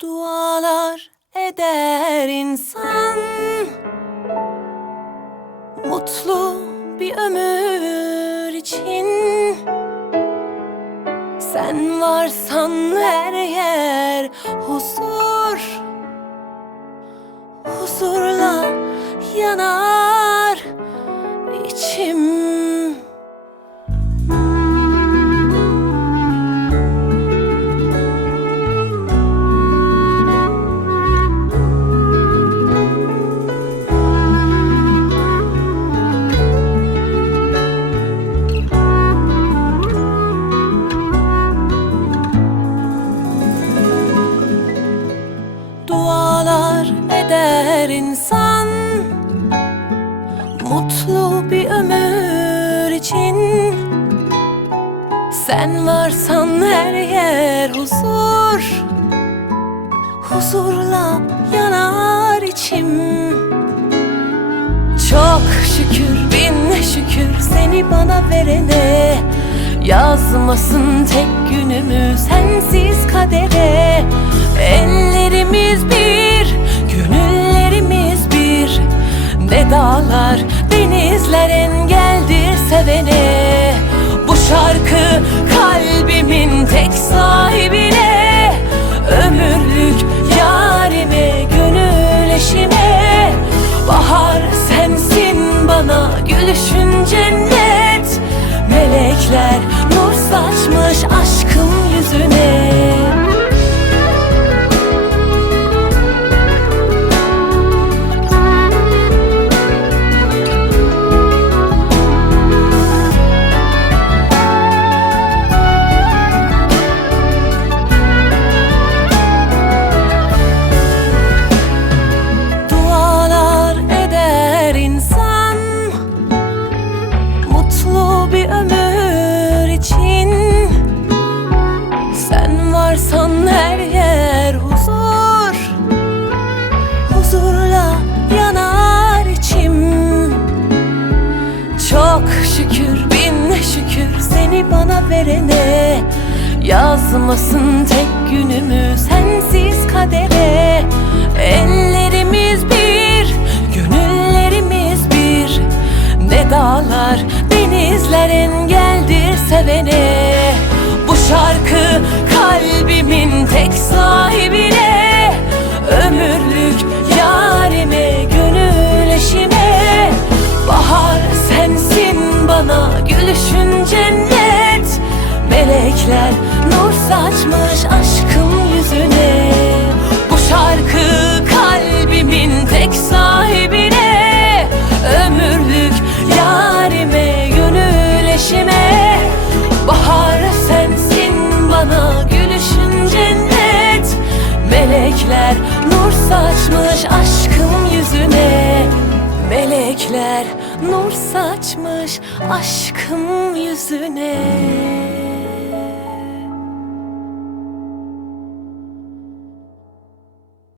Dualar eder insan, mutlu bir ömür için. Sen varsan her yer huzur, huzurla yanar içim. Dualar eder insan, mutlu bir ömür için. Sen varsan her yer huzur, huzurla yanar içim. Çok şükür, bin şükür seni bana verene. Yazmasın tek günümü sensiz kadere. Ellerimiz bir, gönüllerimiz bir. Ne dağlar, denizler engeldir sevene. Bu şarkı kalbimin tek sahibine. Ömürlük yarime, gönül eşime. Bahar sensin bana, gülüşün cennet. Melekler nur saçmış aşkım yüzüne. Varsan her yer huzur, huzurla yanar içim. Çok şükür, bin şükür seni bana verene. Yazmasın tek günümü sensiz kadere. Ellerimiz bir, gönüllerimiz bir. Ne dağlar, denizler engeldir sevene. Bu şarkı kalbimin tek sahibine. Ömürlük yarime, gönül eşime. Bahar sensin bana, gülüşün cennet. Melekler nur saçmış aşkım yüzüne. Bu şarkı kalbimin tek sahibine. Ömürlük yarime, gönül eşime. Bahar sensin bana, gülüşün cennet. Melekler nur saçmış aşkım yüzüne. Melekler nur saçmış aşkım yüzüne.